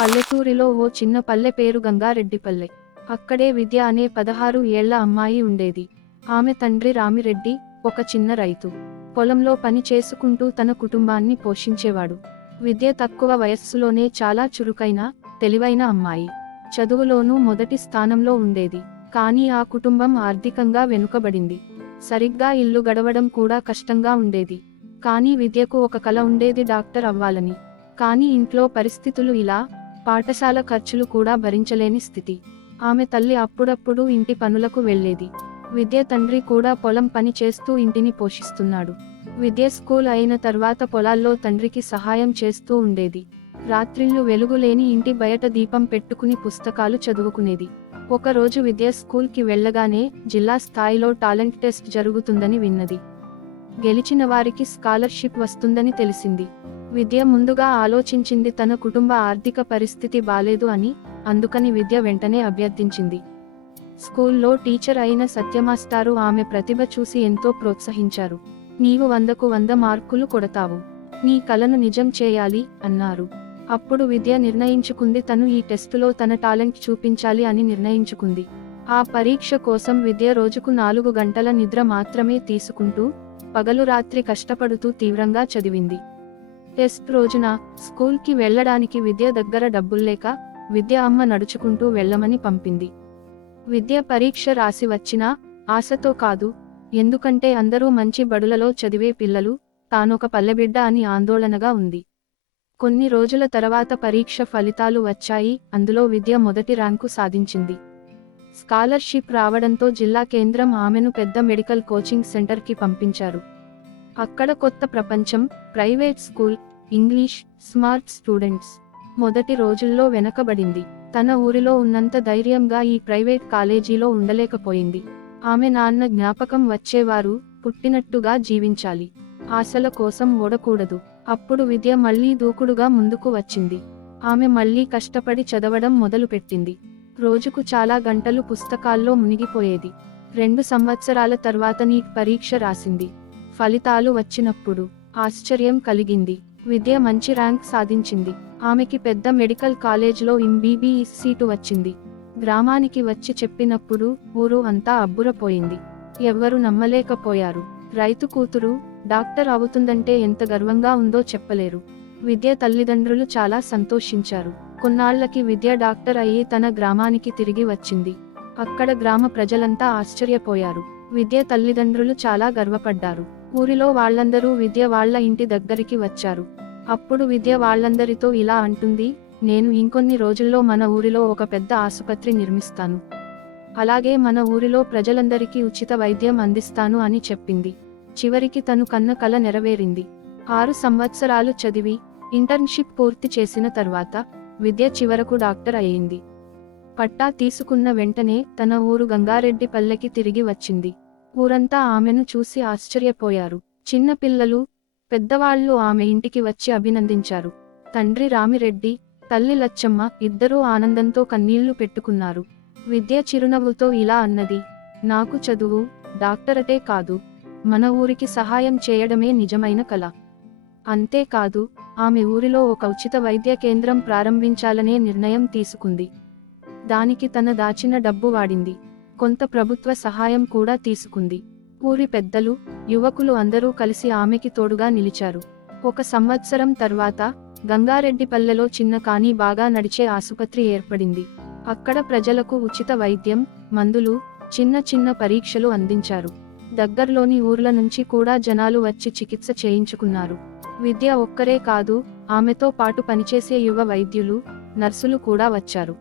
పల్లెటూరిలో ఓ చిన్న పల్లె పేరు గంగారెడ్డిపల్లె. అక్కడే విద్య అనే 16 ఏళ్ల అమ్మాయి ఉండేది. ఆమె తండ్రి రామిరెడ్డి ఒక చిన్న రైతు. పొలంలో పని చేసుకుంటూ తన కుటుంబాన్ని పోషించేవాడు. విద్య తక్కువ వయస్సులోనే చాలా చురుకైన, తెలివైన అమ్మాయి. చదువులోనూ మొదటి స్థానంలో ఉండేది. కానీ ఆ కుటుంబం ఆర్థికంగా వెనుకబడింది. సరిగ్గా ఇల్లు గడవడం కూడా కష్టంగా ఉండేది. కానీ విద్యకు ఒక కల ఉండేది, డాక్టర్ అవ్వాలని. కానీ ఇంట్లో పరిస్థితులు ఇలా, పాఠశాల ఖర్చులు కూడా భరించలేని స్థితి. ఆమె తల్లి అప్పుడప్పుడు ఇంటి పనులకు వెళ్లేది. విద్య తండ్రి కూడా పొలం పని చేస్తూ ఇంటిని పోషిస్తున్నాడు. విద్య స్కూల్ అయిన తర్వాత పొలాల్లో తండ్రికి సహాయం చేస్తూ ఉండేది. రాత్రిళ్ళు వెలుగులేని ఇంటి బయట దీపం పెట్టుకుని పుస్తకాలు చదువుకునేది. ఒకరోజు విద్య స్కూల్కి వెళ్లగానే జిల్లా స్థాయిలో టాలెంట్ టెస్ట్ జరుగుతుందని విన్నది. గెలిచిన వారికి స్కాలర్షిప్ వస్తుందని తెలిసింది. విద్య ముందుగా ఆలోచించింది తన కుటుంబ ఆర్థిక పరిస్థితి బాలేదు అని. అందుకని విద్య వెంటనే అభ్యర్థించింది. స్కూల్లో టీచర్ అయిన సత్యమాస్టారు ఆమె ప్రతిభ చూసి ఎంతో ప్రోత్సహించారు. నీవు 100కు 100 మార్కులు కొడతావు, నీ కలను నిజం చేయాలి అన్నారు. అప్పుడు విద్య నిర్ణయించుకుంది తను ఈ టెస్టులో తన టాలెంట్ చూపించాలి అని నిర్ణయించుకుంది. ఆ పరీక్ష కోసం విద్య రోజుకు 4 గంటల నిద్ర మాత్రమే తీసుకుంటూ, పగలు రాత్రి కష్టపడుతూ తీవ్రంగా చదివింది. టెస్ట్ రోజున స్కూల్కి వెళ్లడానికి విద్య దగ్గర డబ్బుల్లేక విద్య అమ్మ నడుచుకుంటూ వెళ్లమని పంపింది. విద్య పరీక్ష రాసి వచ్చినా ఆశతో కాదు, ఎందుకంటే అందరూ మంచి బడులలో చదివే పిల్లలు, తానొక పల్లెబిడ్డ అని ఆందోళనగా ఉంది. కొన్ని రోజుల తర్వాత పరీక్ష ఫలితాలు వచ్చాయి. అందులో విద్య మొదటి ర్యాంకు సాధించింది. స్కాలర్షిప్ రావడంతో జిల్లా కేంద్రం ఆమెను పెద్ద మెడికల్ కోచింగ్ సెంటర్కి పంపించారు. అక్కడ కొత్త ప్రపంచం, private school, English, smart students. మొదటి రోజుల్లో వెనకబడింది. తన ఊరిలో ఉన్నంత ధైర్యంగా ఈ ప్రైవేట్ కాలేజీలో ఉండలేకపోయింది. ఆమె నాన్న జ్ఞాపకం వచ్చేవారు, పుట్టినట్టుగా జీవించాలి, ఆశల కోసం ఓడకూడదు. అప్పుడు విద్య మళ్లీ దూకుడుగా ముందుకు వచ్చింది. ఆమె మళ్లీ కష్టపడి చదవడం మొదలుపెట్టింది. రోజుకు చాలా గంటలు పుస్తకాల్లో మునిగిపోయేది. 2 సంవత్సరాల తర్వాత నీట్ పరీక్ష రాసింది. ఫలితాలు వచ్చినప్పుడు ఆశ్చర్యం కలిగింది. విద్య మంచి ర్యాంక్ సాధించింది. ఆమెకి పెద్ద మెడికల్ కాలేజ్లో MBBS సీటు వచ్చింది. గ్రామానికి వచ్చి చెప్పినప్పుడు ఊరు అంతా అబ్బురపోయింది. ఎవ్వరు నమ్మలేకపోయారు. రైతు కూతురు డాక్టర్ అవుతుందంటే ఎంత గర్వంగా ఉందో చెప్పలేరు. విద్య తల్లిదండ్రులు చాలా సంతోషించారు. కొన్నాళ్లకి విద్య డాక్టర్ అయ్యి తన గ్రామానికి తిరిగి వచ్చింది. అక్కడ గ్రామ ప్రజలంతా ఆశ్చర్యపోయారు. విద్య తల్లిదండ్రులు చాలా గర్వపడ్డారు. ఊరిలో వాళ్ళందరూ విద్య వాళ్ళ ఇంటి దగ్గరికి వచ్చారు. అప్పుడు విద్య వాళ్ళందరితో ఇలా అంటుంది, నేను ఇంకొన్ని రోజుల్లో మన ఊరిలో ఒక పెద్ద ఆసుపత్రి నిర్మిస్తాను. అలాగే మన ఊరిలో ప్రజలందరికీ ఉచిత వైద్యం అందిస్తాను అని చెప్పింది. చివరికి తను కన్న కల నెరవేరింది. 6 సంవత్సరాలు చదివి ఇంటర్న్షిప్ పూర్తి చేసిన తర్వాత విద్య చివరకు డాక్టర్ అయ్యింది. పట్టా తీసుకున్న వెంటనే తన ఊరు గంగారెడ్డిపల్లెకి తిరిగి వచ్చింది. ఊరంతా ఆమెను చూసి ఆశ్చర్యపోయారు. చిన్న పిల్లలు, పెద్దవాళ్లు ఆమె ఇంటికి వచ్చి అభినందించారు. తండ్రి రామిరెడ్డి, తల్లి లచ్చమ్మ ఇద్దరూ ఆనందంతో కన్నీళ్లు పెట్టుకున్నారు. విద్య చిరునవ్వుతో ఇలా అన్నది, నాకు చదువు, డాక్టరటే కాదు, మన ఊరికి సహాయం చేయడమే నిజమైన కల. అంతేకాదు, ఆమె ఊరిలో ఒక ఉచిత వైద్య కేంద్రం ప్రారంభించాలనే నిర్ణయం తీసుకుంది. దానికి తన దాచిన డబ్బు వాడింది. కొంత ప్రభుత్వ సహాయం కూడా తీసుకుంది. ఊరి పెద్దలు, యువకులు అందరూ కలిసి ఆమెకి తోడుగా నిలిచారు. 1 సంవత్సరం తర్వాత గంగారెడ్డిపల్లెలో చిన్న కానీ బాగా నడిచే ఆసుపత్రి ఏర్పడింది. అక్కడ ప్రజలకు ఉచిత వైద్యం, మందులు, చిన్న చిన్న పరీక్షలు అందించారు. దగ్గర్లోని ఊర్ల నుంచి కూడా జనాలు వచ్చి చికిత్స చేయించుకున్నారు. విద్య ఒక్కరే కాదు, ఆమెతో పాటు పనిచేసే యువ వైద్యులు, నర్సులు కూడా వచ్చారు.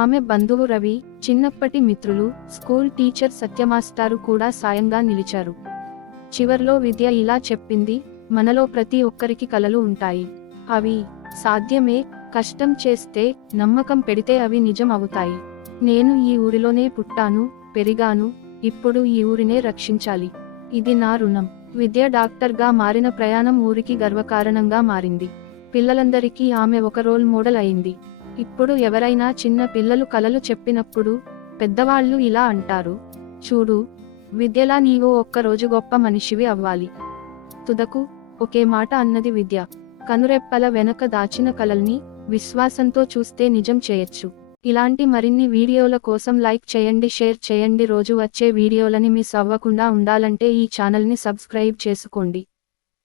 ఆమె బంధువు రవి, చిన్నప్పటి మిత్రులు, స్కూల్ టీచర్ సత్యమాస్టారు కూడా సాయంగా నిలిచారు. చివర్లో విద్య ఇలా చెప్పింది, మనలో ప్రతి ఒక్కరికి కలలు ఉంటాయి. అవి సాధ్యమే, కష్టం చేస్తే, నమ్మకం పెడితే అవి నిజం అవుతాయి. నేను ఈ ఊరిలోనే పుట్టాను, పెరిగాను, ఇప్పుడు ఈ ఊరినే రక్షించాలి. ఇది నా రుణం. విద్య డాక్టర్గా మారిన ప్రయాణం ఊరికి గర్వకారణంగా మారింది. పిల్లలందరికీ ఆమె ఒక రోల్ మోడల్ అయింది. ఇప్పుడు ఎవరైనా చిన్న పిల్లలు కలలు చెప్పినప్పుడు పెద్దవాళ్ళు ఇలా అంటారు, చూడు, విద్యలా నీవు ఒక్కరోజు గొప్ప మనిషివి అవ్వాలి. తుదకు ఒకే మాట అన్నది విద్య. కనురెప్పల వెనక దాచిన కలల్ని విశ్వాసంతో చూస్తే నిజం చేయొచ్చు. ఇలాంటి మరిన్ని వీడియోల కోసం లైక్ చేయండి, షేర్ చేయండి. రోజు వచ్చే వీడియోలని మిస్ అవ్వకుండా ఉండాలంటే ఈ ఛానల్ని సబ్స్క్రైబ్ చేసుకోండి.